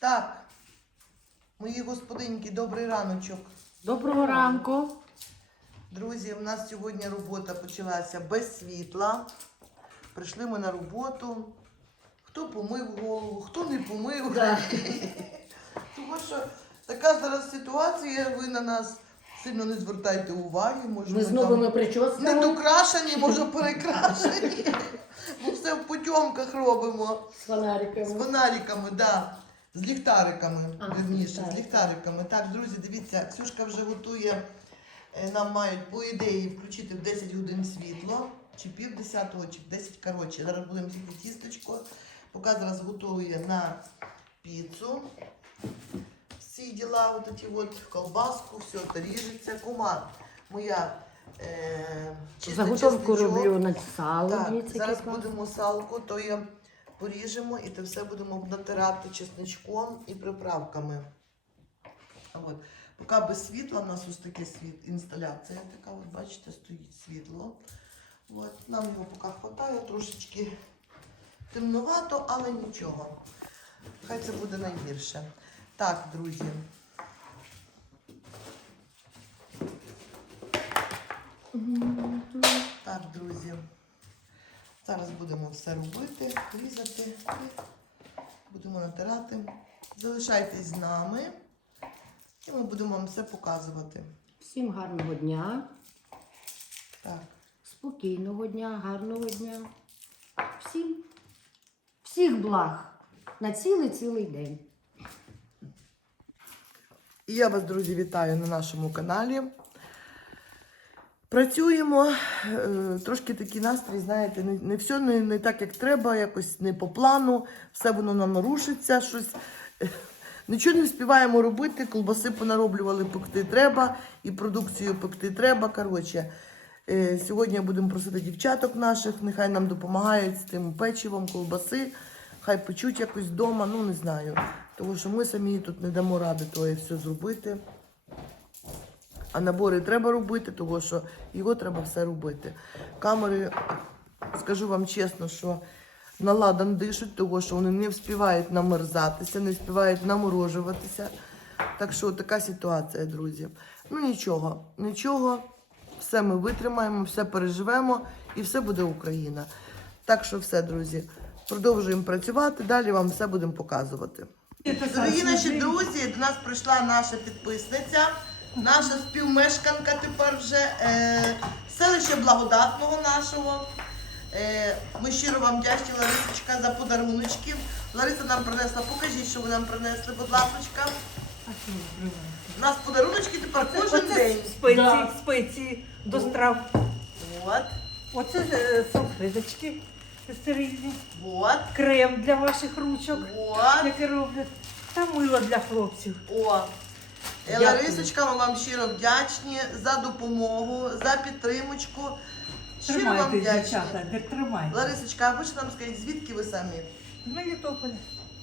Так, мої господинки, добрий раночок. Доброго ранку. Друзі, у нас сьогодні робота почалася без світла. Прийшли ми на роботу. Хто помив голову, хто не помив. Да. Тому що така зараз ситуація, ви на нас сильно не звертайте уваги. Може, Ми з новими не прическами. докрашені, може перекрашені. Ми все в потьомках робимо. З З фонариками. фонариками, да. З ліхтариками, А, вірніше, з ліхтариками. Так, друзі, дивіться, Ксюшка вже готує. е, Нам мають по ідеї включити в 10 годин світло, чи пів десятого, чи в 10, коротше. Зараз будемо сіти тісточко. Поки зараз готує на піцу. Всі діла, от ці от колбаску, все це ріжеться. Кума моя е, чисто Заготовку чесничок. роблю на сало. Так, зараз будемо салку, то є поріжемо і це все будемо натирати чесничком і приправками. От. Поки без світла, у нас ось таке світ, інсталяція така, от бачите, стоїть світло. От. Нам його поки вистачає, трошечки темновато, але нічого. Хай це буде найгірше. Так, друзі. Так, друзі. Зараз будемо все робити, різати і будемо натирати. Залишайтесь з нами і ми будемо вам все показувати. Всім гарного дня, Так. спокійного дня, гарного дня. Всім. Всіх благ на цілий цілий день. І я вас, друзі, вітаю на нашому каналі. Працюємо. е, Трошки такий настрій, знаєте, не, все не, не так, як треба, якось не по плану, все воно нам рушиться, щось. е, Нічого не встигаємо робити, колбаси понароблювали, пекти треба, і продукцію пекти треба. Коротше, е, сьогодні будемо просити дівчаток наших, нехай нам допомагають з тим печивом, колбаси, хай печуть якось вдома, ну не знаю. Тому що ми самі тут не дамо ради то все зробити. А набори треба робити, тому що його треба все робити. Камери, скажу вам чесно, що наладан дишуть, тому що вони не встигають намерзатися, не встигають наморожуватися. Так що така ситуація, друзі. Ну нічого, нічого, все ми витримаємо, все переживемо і все буде Україна. Так що все, друзі, продовжуємо працювати, далі вам все будемо показувати. Дорогі наші друзі, до нас прийшла наша підписниця, наша співмешканка тепер вже е, селище благодатного нашого. Е, ми щиро вам вдячні, Ларисочка, за подаруночки. Лариса нам принесла, покажіть, що ви нам принесли, будь ласка. У нас подаруночки тепер кожен Оце день. спеції, Да. спеції до страв. От, Оце е, салфеточки стерильні, от, крем для ваших ручок, от. яке роблять, та мило для хлопців. О, Дякую. Ларисочка, ми вам щиро вдячні за допомогу, за підтримочку. Щиро вам Тримайте, вдячні. дівчата, тримайте. Ларисочка, а ви ж нам скажіть, звідки ви самі? З Мелітополя,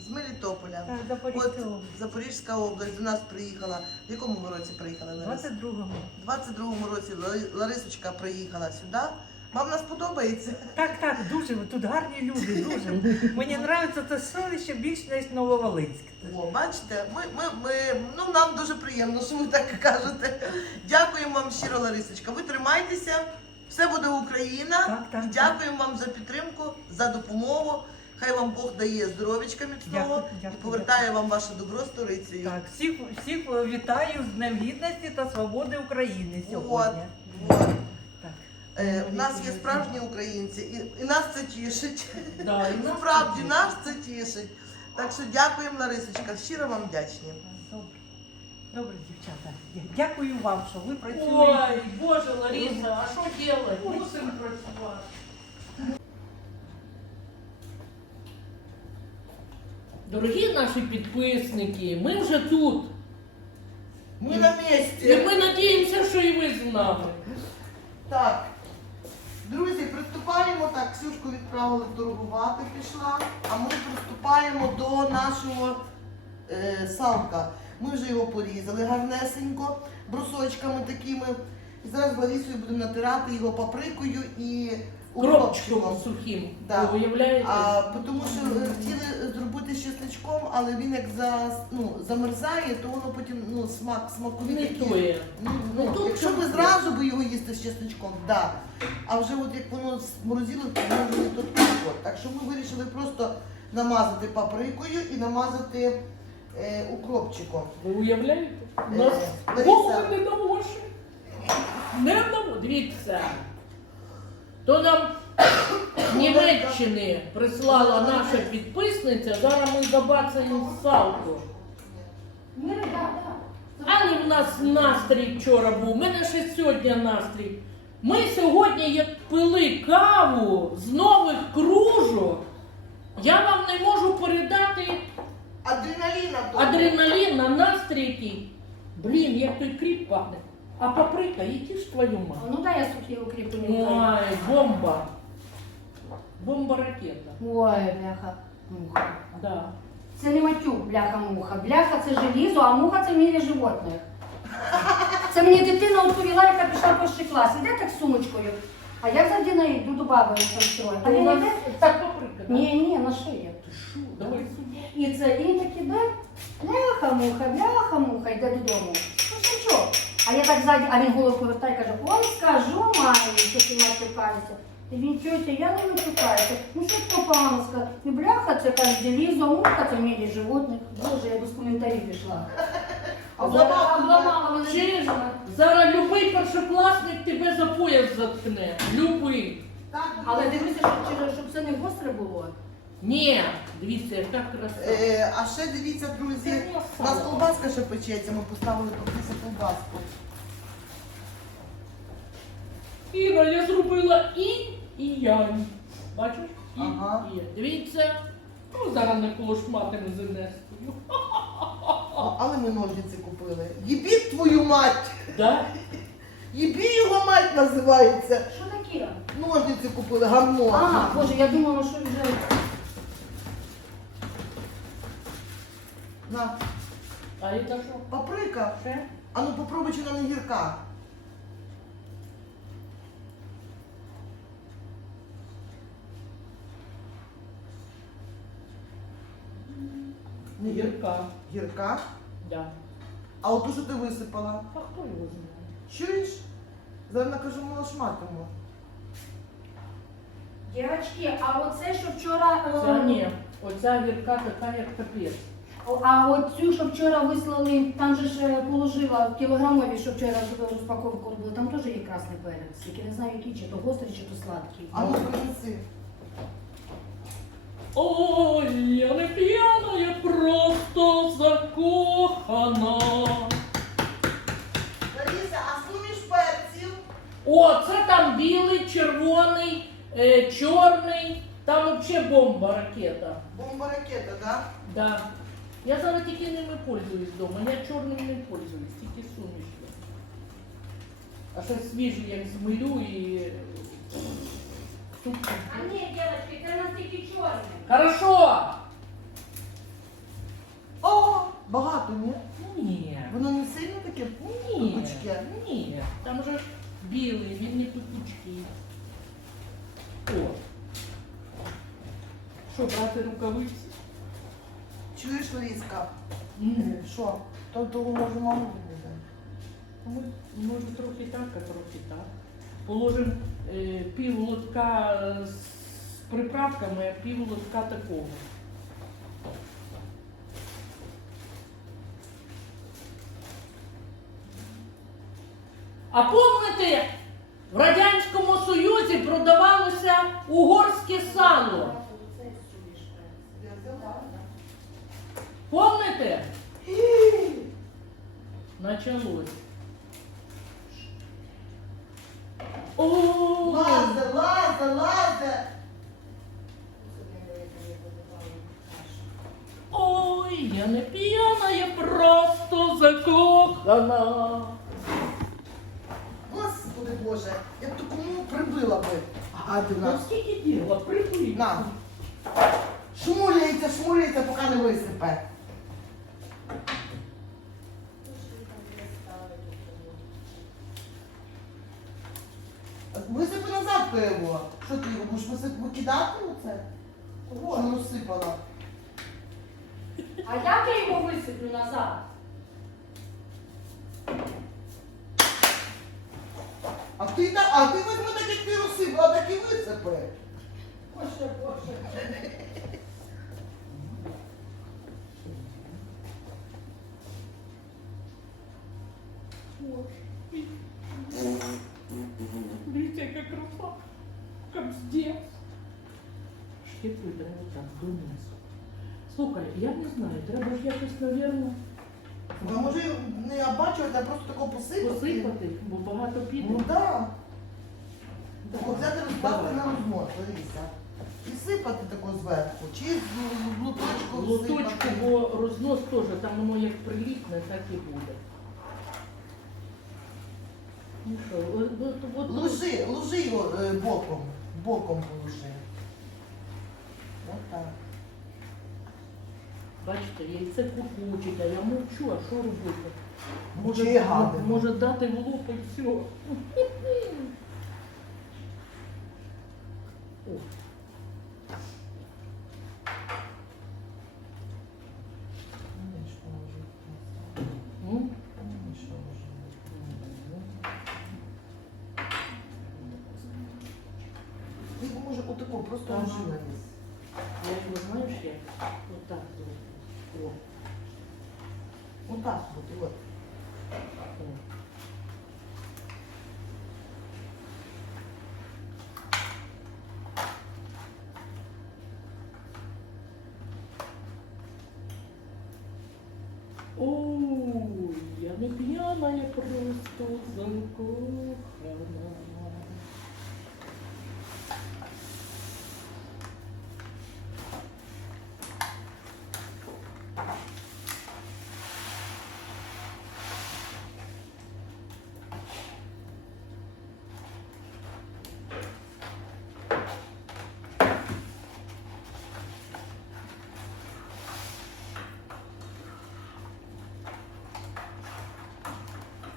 З Мелітополя. так, Запорізька От область. Запорізька область до нас приїхала. В якому ви році приїхала Лариса? 22-му. 22-му році Лари- Ларисочка приїхала сюди. Вам нас подобається? Так, так, дуже, тут гарні люди, дуже. Мені подобається це селище більш ніж Нововолинськ. О, бачите, ми, ми, ми, ну, нам дуже приємно, що ви так кажете. Дякуємо вам щиро, Ларисочка. Ви тримайтеся, все буде Україна. Так, так, дякуємо вам за підтримку, за допомогу. Хай вам Бог дає здоров'ячка міцного і дякую, повертає вам ваше добро сторицею. Так, всіх, всіх вітаю з Днем Гідності та Свободи України сьогодні. от. Так. Е, у нас є справжні українці, і, і нас це тішить. Да, і нас Справді це нас це тішить. Так що дякуємо, Ларисочка, щиро вам вдячні. Добре. Добре, дівчата. Я Дякую вам, що ви працюєте. Ой, Боже, Лариса, а що делать? Мусимо працювати. Дорогі наші підписники, ми вже тут. Ми на місці. І ми надіємося, що і ви з нами. Так. Друзі, приступаємо так. Ксюшку відправили торгувати, пішла, а ми приступаємо до нашого е, салка. Ми вже його порізали гарнесенько, брусочками такими. І зараз Ларісою будемо натирати його паприкою і кропчиком сухим. Да. Ви уявляєте? А, тому що хотіли зробити з чесничком, але він як за, ну, замерзає, то воно потім ну, смак, смаковий Не такий. тоє. Ну, Ну, ну, тут якщо чому? зразу би його їсти з чесничком, да. А вже от як воно зморозило, то воно вже не тут от. Так що ми вирішили просто намазати паприкою і намазати е, укропчиком. Ви уявляєте? У Е, Лариса. голови не навоші. Не навоші. Дивіться. То нам з Німеччини прислала наша підписниця, зараз ми забацаємо салку. Але в нас настрій вчора був, у мене ще сьогодні настрій. Ми сьогодні як пили каву з нових кружок. Я вам не можу передати Адреналіна адреналін на настрій який. Блін, як той кріп пахне. А паприка, які ж твою мать? Ну дай я сухі укріплення. Ой, бомба. Бомба ракета. Ой, бляха, муха. Да. Це не матюк, бляха-муха. Бляха це желізо, а муха це в мірі животних. Це мені дитина відповіла, яка пішла в перший клас. Іде так з сумочкою. А я взагалі нею йду до баби там строю. А У він нас іде? так паприка, да? Ні, ні, на шиї. Ти що? Давай сюди. І це і так іде, бляха-муха, бляха-муха, йде додому. Ну що? А я так ззаді, а він голову повертає і каже, он скажу мамі, що ти матюкаєшся. І він тьотя, я не матюкаюся. Ну що хто погано сказав? І бляха, це каже, залізо, муха, це в мірі животних. Боже, я без коментарів пішла. Обламала мене зараз любий першокласник тебе за пояс заткне. Любий. Так, Але дивлюся, щоб, щоб це не гостре було. Ні, дивіться, яка краса. Е, а ще дивіться, друзі, Це у нас сало. колбаска ще печеться, ми поставили пекти колбаску. Іра, я зробила і і я. Бачиш? І, Ага. і я. Дивіться. Ну, зараз не колошматимо з Енестою. О, але ми ножниці купили. Єбіть твою мать! Да? Єбі його мать називається. Що таке? Ножниці купили, гарно. А, Боже, я думала, що вже. На, А це що? паприка. Ще? А ну попробуй, чи вона не гірка. Не гірка. Гірка. Гірка. Да. А от ту, що ти висипала. А хто його знає? Чуєш? Зараз накажу молошматиму. Дівчатки, а оце, що вчора. е, Ця ні. Оця гірка така, як капець. А от цю, що вчора вислали, там же ж е, положила в кілограмові, що вчора розпаковку робили, там теж є красний перець. Який не знаю, який, чи то гострий, чи то сладкий. А ну принеси. Ой, я не п'яна, я просто закохана. Лариса, а суміш перців? О, це там білий, червоний, е, чорний. Там взагалі бомба ракета. Бомба ракета, да? Да. Я зараз тільки ними пользуюсь вдома. Я чорним не пользуюсь, тільки сумішним. А ще свіжі, як змилю і. е, супер. А ні, дівчатки, це настільки чорний. Хорошо! О, багато, ні? Ні. Воно не сильно таке? Ні. Пекучке? Ні. Там же ж білий, він не пекучкий. О. Що, брати рукавиці? Чуєш, Лариска? Е, Що? То того може маму буде. Ми, може трохи так, а трохи так. Положимо е, пів лотка з приправками, а пів лотка такого. А помните, в Радянському Союзі продавалося угорське сало. Помните? Началось. О, Лазе, лазе, лазе. ой, я не п'яна, я просто закохана. Господи Боже, я б то кому прибила би. Гадина. Ну скільки діла, прибий. На. Шмуляється, шмуляється, поки не висипе. Висипи назад його. Що ти його викидати оце? Що воно сипало? А як я його висиплю назад? Щепи треба так донизу. Слухай, я не знаю, треба ж якось, навірно, А може не обмачувати, а просто тако посипати? посипати, бо багато піде. Ну так. Да. От взяти розкласти на розмор, дивіться. І сипати тако зверху. Чи з луточку Лоточку, бо рознос теж, там воно як приліпне, так і буде. Ну що, от, от, от, Лужи, лужи його е, боком. Боком положи. Бачите, яйце кукучить, а я мовчу, а що робити? Мовчи, гадина. може дати в лоб і все. О. Ти його може отако, просто низ. Я його знаєш як? Отак зроблю. О, Отак от, от. о. Ой, я не пьяна, я просто закохана.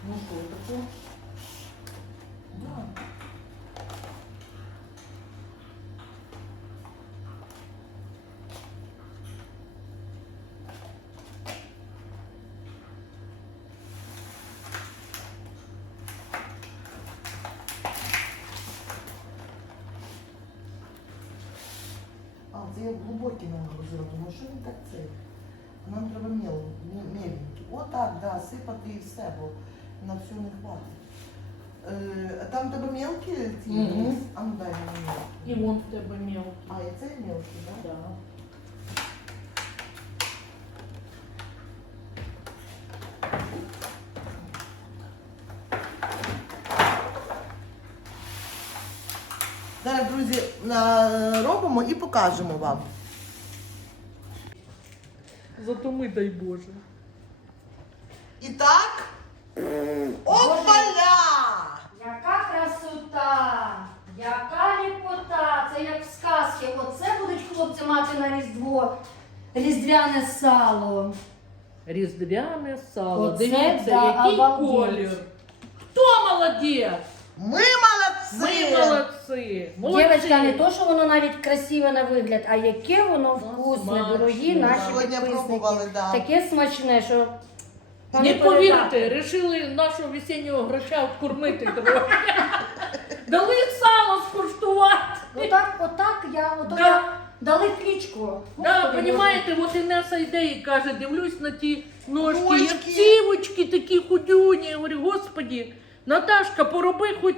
Ну що таке? Да. А, це я глибокий нагрузила, тому що він так це. Нам треба мел, меленький. Отак, да, сипати і все, бо на все не хватить. Е, там в тебе мелкі ці? Мгм. А ну дай мені мелкі. І вон в тебе мелкий. А, і цей мелкий, так? Да? Да. Зараз, друзі, робимо і покажемо вам. Зато ми, дай Боже. І так. Опаля! Яка красота! Яка ліпота! Це як в сказці. Оце будуть хлопці мати на Різдво. Різдвяне сало. Різдвяне сало. Оце Дивіться, да, який обалдеть. колір. Хто молодець? Ми молодці! Ми молодці. Молодці. Дівчатка, не то, що воно навіть красиве на вигляд, а яке воно вкусне, смачне, дорогі да. наші Сьогодні підписники. пробували, да. Таке смачне, що Не передати. повірите, рішили нашого весіннього грача вкормити трохи. Дали сало скуштувати. Отак, отак я, ото Да. я дали клічку. Да, понімаєте, от Інеса йде і каже, дивлюсь на ті ножки, як Ножки. цівочки такі худюні. Я говорю, господі, Наташка, пороби хоч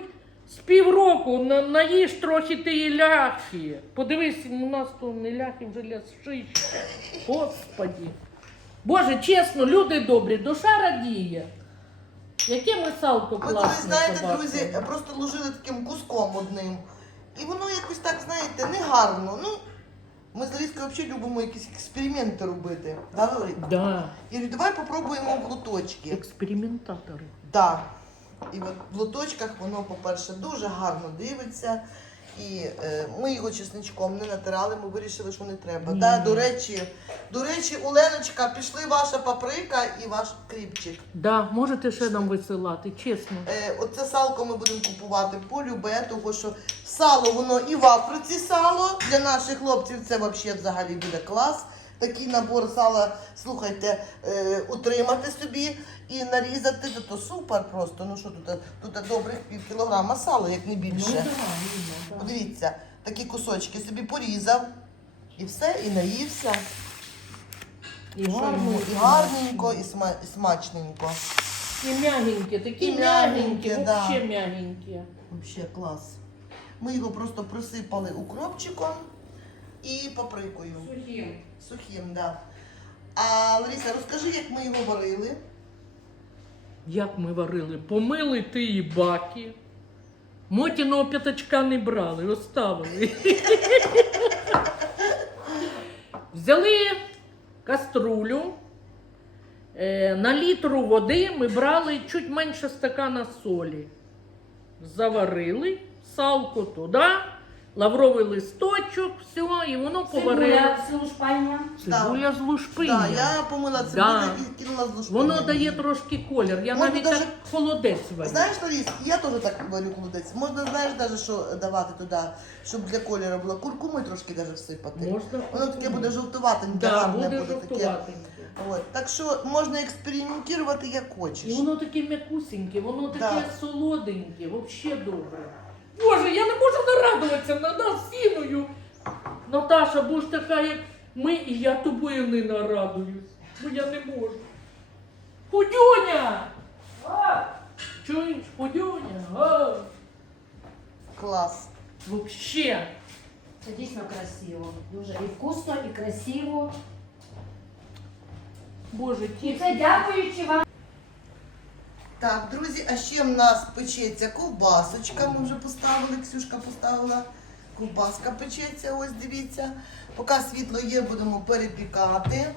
з півроку, на, наїж трохи тієї ляхи. Подивись, у нас то не ляхи вже ляшище. Господі. Боже, чесно, люди добрі, душа радіє. Яке ми салко От ви знаєте, собачне. друзі, просто ложили таким куском одним. І воно якось так, знаєте, не гарно. Ну, ми з Ларіскою взагалі любимо якісь експерименти робити. Да, Ларі? Да, говорю, давай попробуємо в лоточки. експериментатори. Так. І от в лоточках воно, по-перше, дуже гарно дивиться. І е, ми його чесничком не натирали, ми вирішили, що не треба. Да, до речі, до речі, Оленочка, пішли ваша паприка і ваш кріпчик. Да, можете ще нам висилати, чесно. Е, оце салко ми будемо купувати по любе, тому що сало воно і в Африці сало. Для наших хлопців це взагалі буде клас. Такий набор сала, слухайте, е, утримати собі і нарізати, то, то супер просто. Ну що тут, тут добрих пів кілограма сала, як не більше. Ну, да. Подивіться, такі кусочки собі порізав. І все, і наївся. І гарно, і гарненько, і, сма, і смачненько. І м'ягенькі, такі І м'ягенькі, м'ягенькі, да. взагалі м'ягенькі. Вообще клас. Ми його просто присипали укропчиком і паприкою. Сухим. Сухим, да. А Лариса, розкажи, як ми його варили. Як ми варили? Помили тії баки. Мотіного п'ятачка не брали, оставили. Взяли каструлю. Е, на літру води ми брали чуть менше стакана солі. Заварили салко туди, лавровий листочок, все, і воно поварило. Цибуля. Цибуля з лушпиння. Так, я помила цибулю Да. і кинула з лушпиння. Воно дає трошки колір. Я Можна навіть даже- так холодець варю. Знаєш, Ларис, я теж так варю холодець. Можна, знаєш, даже, що давати туди, щоб для кольору було куркуми трошки даже всипати. Можна. Воно таке буде жовтуватеньке, Да, гарне буде буде таке. От. Так що можна експериментувати як І хочеш. воно таке м'якусеньке, воно таке Да. солоденьке, взагалі добре. Боже, я не можу нарадуватися на нас сіною. Наташа, бо ж така, як ми, і я тобою не нарадуюсь. Бо я не можу. Худюня! А! Чуєш, худюня? А! Клас. Вообще. Це дійсно красиво. Дуже і вкусно, і красиво. Боже, І ті. це дякуючи вам. Так, друзі, а ще в нас печеться ковбасочка. Ми вже поставили, Ксюшка поставила. Ковбаска печеться, ось дивіться. Поки світло є, будемо перепікати.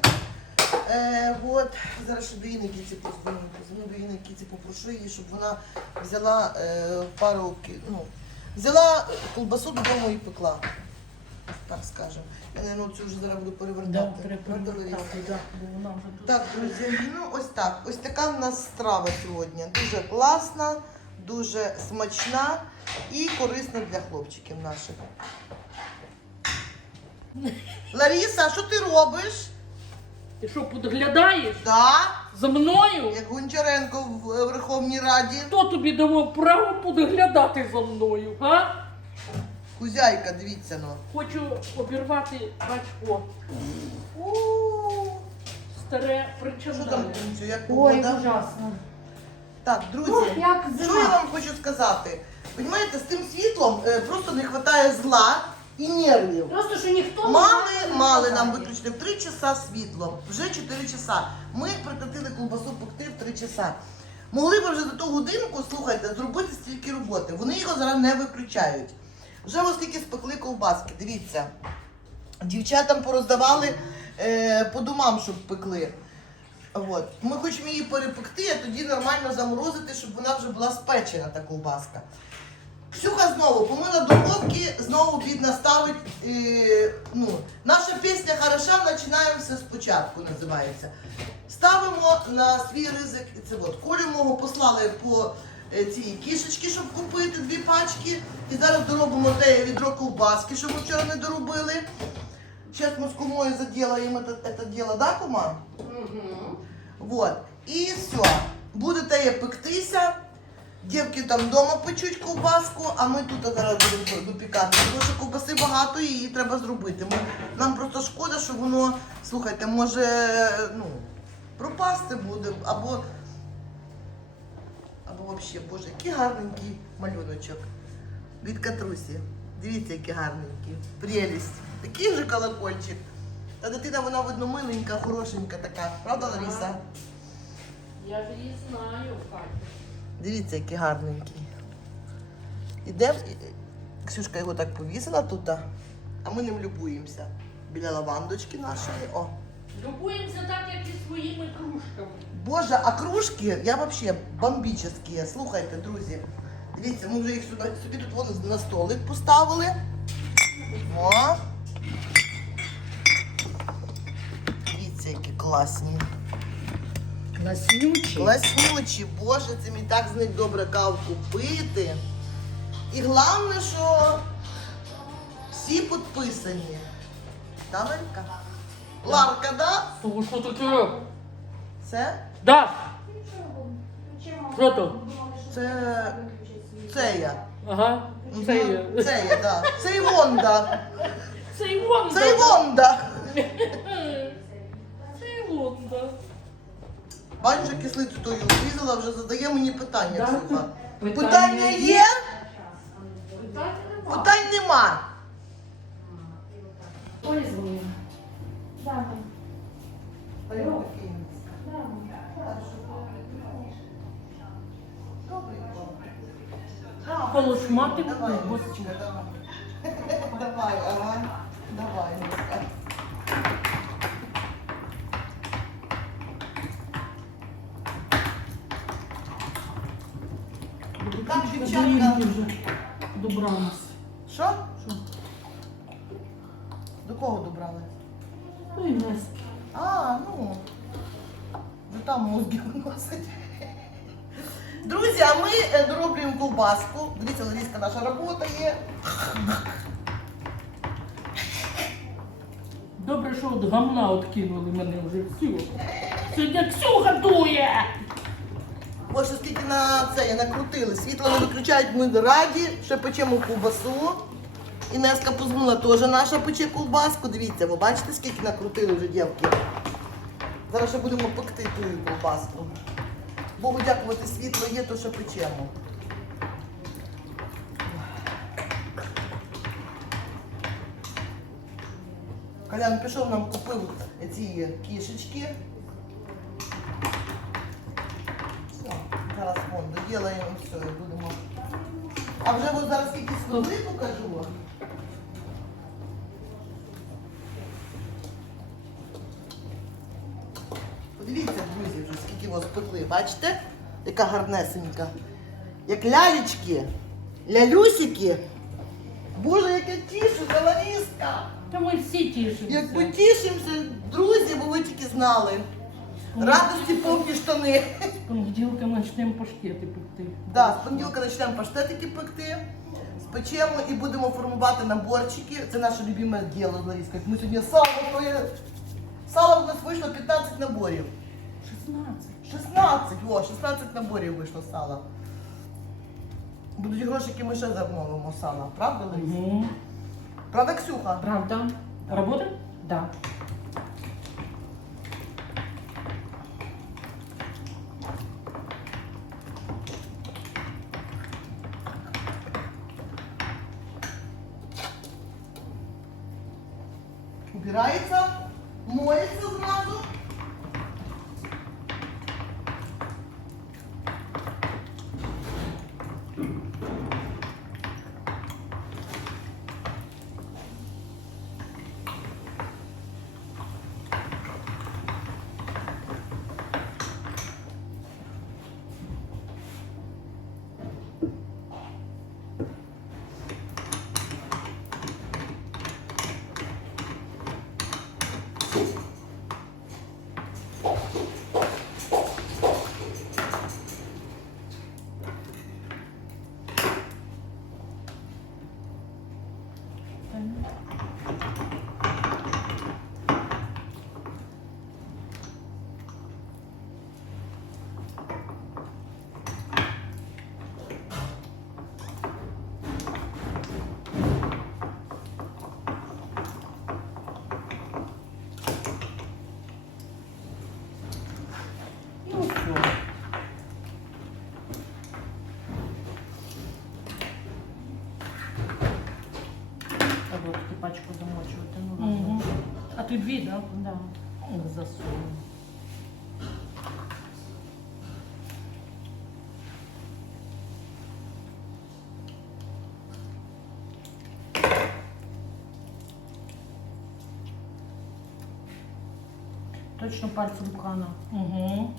Е, от. Зараз ще до Інни Кіці позвоню. Позвоню до Інни Кіці, попрошу її, щоб вона взяла е, пару ну, взяла ковбасу додому і пекла. Так скажемо. Я, мабуть, цю вже зараз буду перевертати. Да, перевертати, да, бо вона вже. Так, друзі, ну ось так. Ось така в нас страва сьогодні. Дуже класна, дуже смачна і корисна для хлопчиків наших. Ларіса, що ти робиш? Ти що, підглядаєш Да, за мною? як Гончаренко в Верховній Раді. Хто тобі давав право підглядати за мною, а? Кузяйка, дивіться ну. Хочу обірвати бачко. Старе Що там як Ой, погода? ужасно. Так, друзі. Ну, як Що я зима. вам хочу сказати? Понимаєте, з тим світлом е, просто не вистачає зла і нервів. Просто що ніхто не Мали, знає, мали нам виключити в 3 часа світло, вже 4 часа. Ми прикатили колбасу пекти в 3 часа. Могли б вже за ту годинку, слухайте, зробити стільки роботи. Вони його зараз не виключають. Вже оскільки спекли ковбаски, дивіться. Дівчатам пороздавали е, по домам, щоб пекли. От. Ми хочемо її перепекти, а тоді нормально заморозити, щоб вона вже була спечена, та ковбаска. Ксюха знову помила духовки, знову бідна ставить. Е, ну, наша пісня хороша, починаємо все спочатку, називається. Ставимо на свій ризик. і Це от. Колю мого послали по е, цій кішечки, щоб купити дві пачки. І зараз доробимо те відро ковбаски, що ми вчора не доробили. Зараз ми з кумою заділаємо це, це діло, да, кума? Мгм. Вот. І все. Будете пектися. Дівки там вдома печуть ковбаску, а ми тут зараз будемо допікати. Тому що ковбаси багато і її треба зробити. Ми, нам просто шкода, що воно, слухайте, може ну, пропасти буде, або, або взагалі, боже, який гарненький малюночок від катрусі. Дивіться, який гарненький. Прелість. Такий же колокольчик. Та дитина, вона видно миленька, хорошенька така. Правда, Лариса? Я ж її знаю, Катя. Дивіться, який гарненький. Іде, Ксюшка його так повісила тут, а ми ним любуємося. Біля лавандочки нашої. О. Любуємося так, своїми кружками. Боже, а кружки, я взагалі бомбічні. Слухайте, друзі. Дивіться, ми вже їх сюди, собі тут вони на столик поставили. О. Дивіться, які класні. Класнючий. Класнючі, боже, це мені так з них добре кавку пити. І головне, що всі підписані. Да, Ларка? Ларка, да? Того що таке? Це? Да. Що то? Це. Це я. Ага. Це є. Це я, да. Це Івонда. Це Івон. Це Івонда. Це Івон, да. Бачиш, вже кислицю тою обрізала, вже задає мені питання. Да. Питання Питання є? є? Питань нема. Олі Да. Алло. Да. Полошмати Давай, босичку. Бусечка, ковбаску. Дивіться, Ларіска, наша робота є. Добре, що от гамна откинули мене вже всю. Сьогодні Ксюха дує. Ось що скільки на це я накрутили. Світло не виключають, ми раді, ще печемо ковбасу. Інеска позмила теж наша пече ковбаску. Дивіться, ви бачите, скільки накрутили вже дівки. Зараз ще будемо пекти ту ковбаску. Богу дякувати, світло є, то ще печемо. Колян пішов нам купив ці кішечки. Все, зараз вон доділаємо все і будемо. А вже от зараз скільки води покажу. Подивіться, друзі, вже скільки вас пекли. Бачите? Яка гарнесенька. Як лялечки, лялюсики. Боже, яке тішиться, Ларіска! Та ми всі тішимося. Як потішимося, друзі, бо ви тільки знали. Радості повні штани. З понеділка почнемо паштети пекти. Да, з понеділка почнемо паштетики пекти, спечемо і будемо формувати наборчики. Це наше любиме діло, Ларіска. Ми сьогодні сало, є... Сало у нас вийшло 15 наборів. 16. 16, о, 16 наборів вийшло сала. Будуть грошики, ми ще замовимо сала. Правда, Ларіска? Угу. Правда, Ксюха? Правда? Работа? Да. Треба таки пачку замочувати. Ну, Угу. А ти дві, да? да. Засуну. Точно пальцем кана. Угу.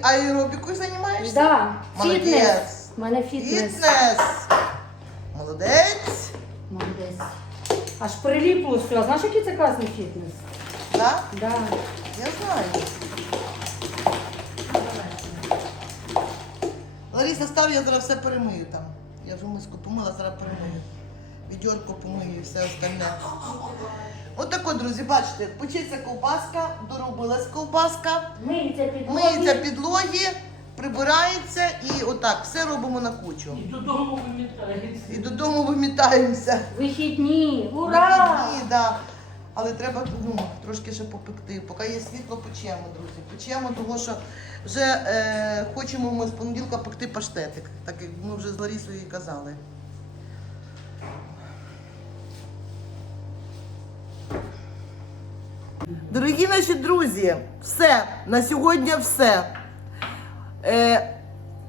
Ты аэробикой занимаешься? Да, Молодець. фітнес. У мене фітнес. Фитнес! Молодець! Молодець. Аж приліпло все. Знаєш, який це класний фітнес? Да? Да. Я знаю. Лариса, став, я зараз все перемию там. Я вже миску помила, зараз перемию. Відьорко помию і все остальне. От тако, друзі, бачите, печеться ковбаска, доробилась ковбаска, Миється під миється підлоги, прибирається і отак все робимо на кучу. І додому вимітається. І додому вимітаємося. Вихідні. Ура! Вихідні, да. Але треба ну, трошки ще попекти. Поки є світло, печемо, друзі. Печемо, тому що вже е, хочемо ми з понеділка пекти паштетик, так як ми вже з Ларісою і казали. Дорогі наші друзі, все, на сьогодні все. Е,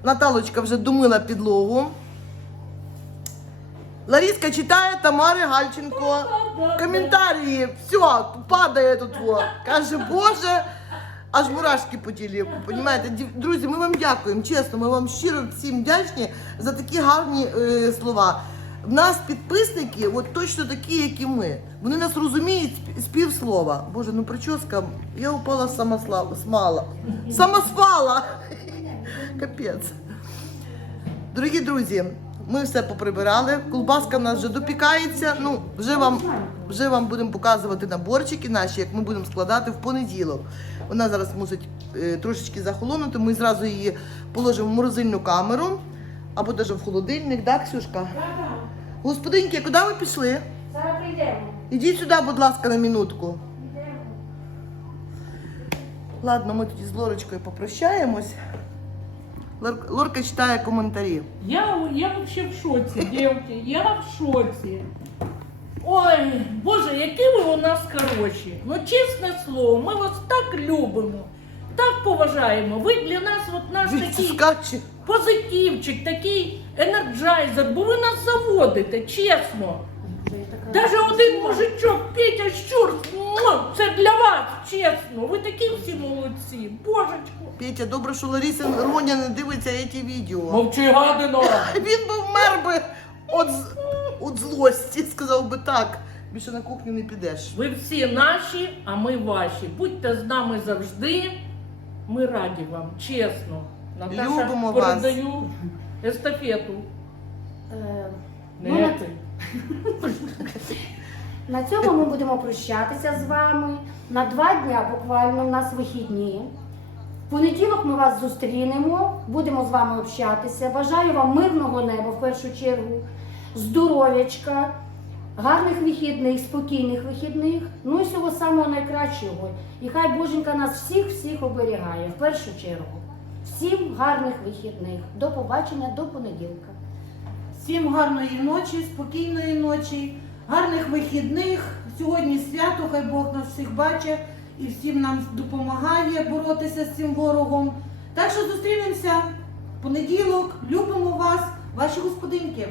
Наталочка вже домила підлогу. Ларіска читає Тамари Гальченко. Коментарі, все, падає тут. Во. Каже, Боже, аж мурашки по тілі. Понімаєте? Друзі, ми вам дякуємо. Чесно, ми вам щиро всім вдячні за такі гарні е, слова. В нас підписники, от точно такі, як і ми. Вони нас розуміють з- з півслова. Боже, ну прическа, я упала самослава, смала. Самосвала. Капець. Дорогі друзі, ми все поприбирали. Колбаска в нас вже допікається. Ну, вже вам, вже вам будемо показувати наборчики наші, як ми будемо складати в понеділок. Вона зараз мусить е, трошечки захолонути. Ми зразу її положимо в морозильну камеру або навіть в холодильник, так, Ксюшка? Господинки, куди ви пішли? Зараз прийдемо. Ідіть сюди, будь ласка, на минутку. Ладно, ми тоді з Лорочкою попрощаємось. Лор- Лорка читає коментарі. Я, я вообще в шоці, дівки, я в шоці. Ой, Боже, які ви у нас хороші. Ну, чесне слово, ми вас так любимо, так поважаємо. Ви для нас от наш Віці такий скаче. позитивчик, такий енерджайзер, бо ви нас заводите, чесно. Даже один мужичок, Петя Щур, ну, це для вас, чесно. Ви такі всі молодці. Божечко. Петя, добре, що Лариса Роня не дивиться ці відео. Мовчи, гадино. Він би вмер би от, з- от злості, сказав би так. Більше на кухню не підеш. Ви всі наші, а ми ваші. Будьте з нами завжди. Ми раді вам, чесно. Наташа, Любимо вас. передаю естафету. Е, Не ну, ти. На цьому ми будемо прощатися з вами. На два дня буквально в нас вихідні. В понеділок ми вас зустрінемо, будемо з вами общатися. Бажаю вам мирного неба в першу чергу, здоров'ячка, гарних вихідних, спокійних вихідних, ну і всього самого найкращого. І хай Боженька нас всіх всіх оберігає в першу чергу. Всім гарних вихідних. До побачення, до понеділка. Всім гарної ночі, спокійної ночі, гарних вихідних. Сьогодні свято, хай Бог нас всіх бачить і всім нам допомагає боротися з цим ворогом. Так що зустрінемося в понеділок. Любимо вас, ваші господинки.